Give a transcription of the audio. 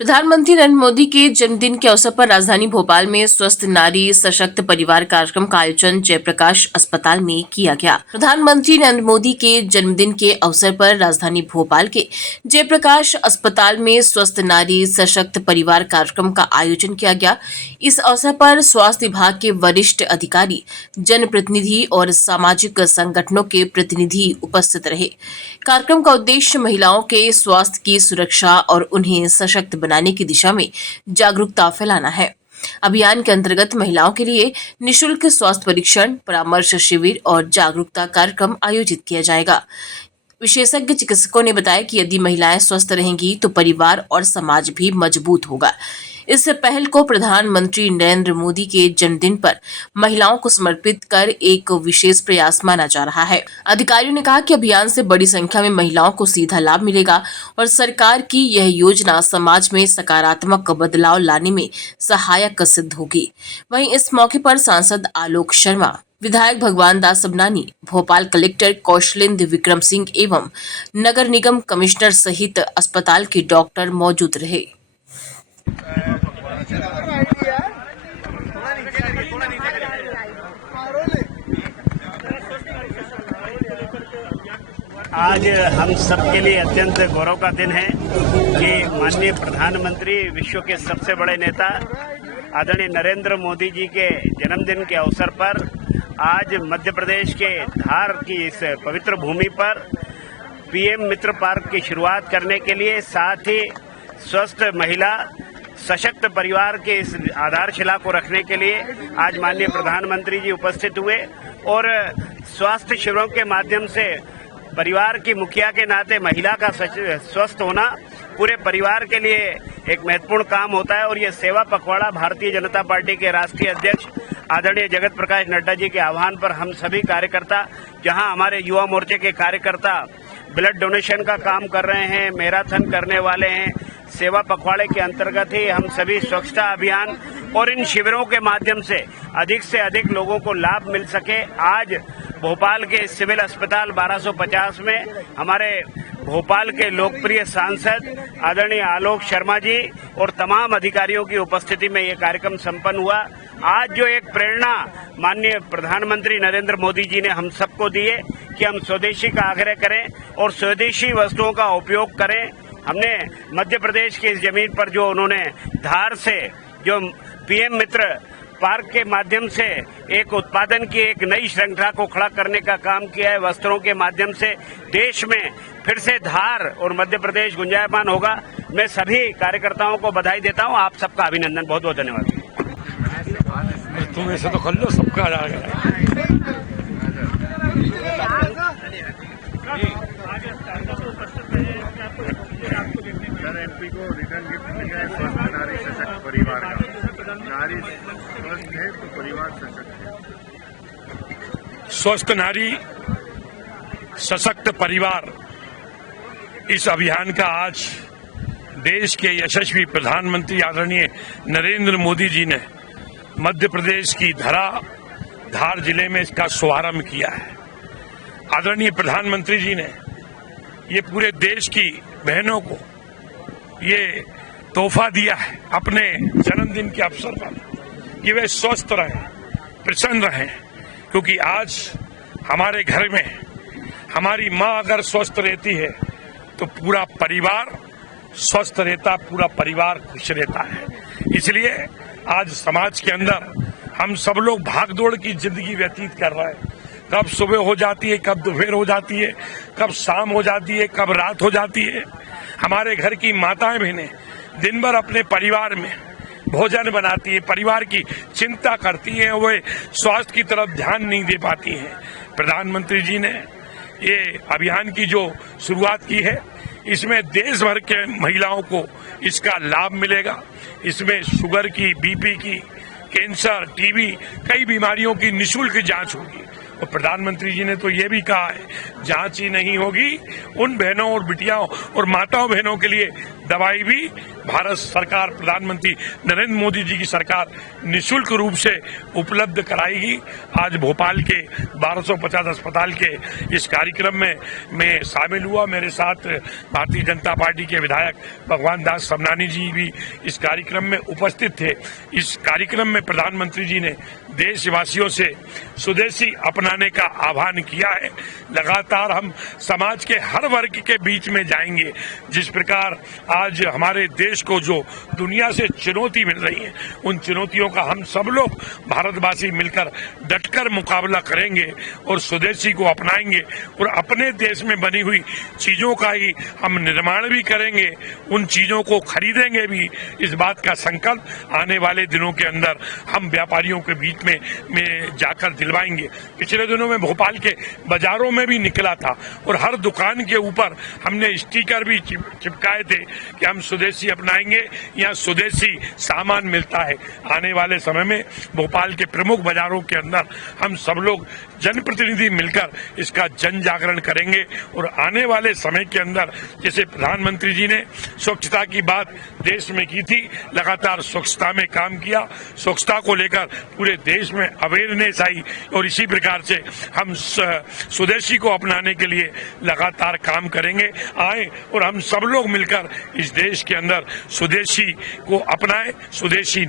प्रधानमंत्री नरेंद्र मोदी के जन्मदिन के अवसर पर राजधानी भोपाल में स्वस्थ नारी सशक्त परिवार कार्यक्रम का आयोजन जयप्रकाश अस्पताल में किया गया। प्रधानमंत्री नरेंद्र मोदी के जन्मदिन के अवसर पर राजधानी भोपाल के जयप्रकाश अस्पताल में स्वस्थ नारी सशक्त परिवार कार्यक्रम का आयोजन किया गया। इस अवसर पर स्वास्थ्य विभाग के वरिष्ठ अधिकारी, जनप्रतिनिधि और सामाजिक संगठनों के प्रतिनिधि उपस्थित रहे। कार्यक्रम का उद्देश्य महिलाओं के स्वास्थ्य की सुरक्षा और उन्हें सशक्त बनाने की दिशा में जागरूकता फैलाना है। अभियान के अंतर्गत महिलाओं के लिए निशुल्क स्वास्थ्य परीक्षण, परामर्श शिविर और जागरूकता कार्यक्रम आयोजित किया जाएगा। विशेषज्ञ चिकित्सकों ने बताया कि यदि महिलाएं स्वस्थ रहेंगी तो परिवार और समाज भी मजबूत होगा। इस पहल को प्रधानमंत्री नरेंद्र मोदी के जन्मदिन पर महिलाओं को समर्पित कर एक विशेष प्रयास माना जा रहा है। अधिकारियों ने कहा कि अभियान से बड़ी संख्या में महिलाओं को सीधा लाभ मिलेगा और सरकार की यह योजना समाज में सकारात्मक बदलाव लाने में सहायक सिद्ध होगी। वहीं इस मौके पर सांसद आलोक शर्मा, विधायक भगवान दास सबनानी, भोपाल कलेक्टर कौशलेंद्र विक्रम सिंह एवं नगर निगम कमिश्नर सहित अस्पताल के डॉक्टर मौजूद रहे। आज हम सबके लिए अत्यंत गौरव का दिन है कि माननीय प्रधानमंत्री, विश्व के सबसे बड़े नेता आदरणीय नरेंद्र मोदी जी के जन्मदिन के अवसर पर आज मध्य प्रदेश के धार की इस पवित्र भूमि पर पीएम मित्र पार्क की शुरुआत करने के लिए, साथ ही स्वस्थ महिला सशक्त परिवार के इस आधारशिला को रखने के लिए आज माननीय प्रधानमंत्री जी उपस्थित हुए और स्वास्थ्य शिविरों के माध्यम से परिवार की मुखिया के नाते महिला का स्वस्थ होना पूरे परिवार के लिए एक महत्वपूर्ण काम होता है। और ये सेवा पखवाड़ा भारतीय जनता पार्टी के राष्ट्रीय अध्यक्ष आदरणीय जगत प्रकाश नड्डा जी के आह्वान पर हम सभी कार्यकर्ता, जहां हमारे युवा मोर्चे के कार्यकर्ता ब्लड डोनेशन का काम कर रहे हैं, मैराथन करने वाले हैं, सेवा पखवाड़े के अंतर्गत ही हम सभी स्वच्छता अभियान और इन शिविरों के माध्यम से अधिक लोगों को लाभ मिल सके। आज भोपाल के सिविल अस्पताल 1250 में हमारे भोपाल के लोकप्रिय सांसद आदरणीय आलोक शर्मा जी और तमाम अधिकारियों की उपस्थिति में ये कार्यक्रम संपन्न हुआ। आज जो एक प्रेरणा माननीय प्रधानमंत्री नरेंद्र मोदी जी ने हम सबको दी है कि हम स्वदेशी का आग्रह करें और स्वदेशी वस्तुओं का उपयोग करें। हमने मध्य प्रदेश की इस जमीन पर जो उन्होंने धार से जो पीएम मित्र पार्क के माध्यम से एक उत्पादन की एक नई श्रृंखला को खड़ा करने का काम किया है, वस्त्रों के माध्यम से देश में फिर से धार और मध्य प्रदेश गुंजायमान होगा। मैं सभी कार्यकर्ताओं को बधाई देता हूं। आप सबका अभिनंदन, बहुत बहुत धन्यवाद। तुम ऐसे तो कर लो, सबका आ एमपी को रिटर्न गिफ्ट मिल गया स्वस्थ नारी सशक्त परिवार का। नारी स्वस्थ है तो परिवार सशक्त है। स्वस्थ नारी सशक्त परिवार, इस अभियान का आज देश के यशस्वी प्रधानमंत्री आदरणीय नरेंद्र मोदी जी ने मध्य प्रदेश की धार जिले में इसका शुभारंभ किया है। आदरणीय प्रधानमंत्री जी ने ये पूरे देश की बहनों को ये तोहफा दिया है अपने जन्मदिन के अवसर पर कि वे स्वस्थ रहें, प्रसन्न रहें, क्योंकि आज हमारे घर में हमारी माँ अगर स्वस्थ रहती है तो पूरा परिवार स्वस्थ रहता, पूरा परिवार खुश रहता है। इसलिए आज समाज के अंदर हम सब लोग भागदौड़ की जिंदगी व्यतीत कर रहे हैं। कब सुबह हो जाती है, कब दोपहर हो जाती है, कब शाम हो जाती है, कब रात हो जाती है। हमारे घर की माताएं बहनें दिन भर अपने परिवार में भोजन बनाती है, परिवार की चिंता करती हैं, वे स्वास्थ्य की तरफ ध्यान नहीं दे पाती हैं। प्रधानमंत्री जी ने ये अभियान की जो शुरुआत की है, इसमें देश भर के महिलाओं को इसका लाभ मिलेगा। इसमें शुगर की, बीपी की, कैंसर, टीबी, कई बीमारियों की निःशुल्क जांच होगी। और प्रधानमंत्री जी ने तो ये भी कहा है, जांच ही नहीं होगी, उन बहनों और बिटियाओं और माताओं बहनों के लिए दवाई भी भारत सरकार, प्रधानमंत्री नरेंद्र मोदी जी की सरकार निशुल्क रूप से उपलब्ध कराएगी। आज भोपाल के 1250 अस्पताल के इस कार्यक्रम में मैं शामिल हुआ। मेरे साथ भारतीय जनता पार्टी के विधायक भगवान दास समनानी जी भी इस कार्यक्रम में उपस्थित थे। इस कार्यक्रम में प्रधानमंत्री जी ने देशवासियों से स्वदेशी अपनाने का आह्वान किया है। लगातार हम समाज के हर वर्ग के बीच में जाएंगे। जिस प्रकार आज हमारे देश को जो दुनिया से चुनौती मिल रही है, उन चुनौतियों का हम सब लोग भारतवासी मिलकर डटकर मुकाबला करेंगे और स्वदेशी को अपनाएंगे और अपने देश में बनी हुई चीजों का ही हम निर्माण भी करेंगे, उन चीजों को खरीदेंगे भी। इस बात का संकल्प आने वाले दिनों के अंदर हम व्यापारियों के बीच में जाकर दिलवाएंगे। पिछले दिनों में भोपाल के बाजारों में भी निकला था और हर दुकान के ऊपर हमने स्टिकर भी चिपकाए थे कि हम स्वदेशी अपनाएंगे, यहाँ स्वदेशी सामान मिलता है। आने वाले समय में भोपाल के प्रमुख बाजारों के अंदर हम सब लोग जनप्रतिनिधि मिलकर इसका जन जागरण करेंगे और आने वाले समय के अंदर जैसे प्रधानमंत्री जी ने स्वच्छता की बात देश में की थी, लगातार स्वच्छता में काम किया, स्वच्छता को लेकर पूरे देश में अवेयरनेस आई और इसी प्रकार से हम स्वदेशी को अपनाने के लिए लगातार काम करेंगे। आए और हम सब लोग मिलकर इस देश के अंदर स्वदेशी को अपनाएं, स्वदेशी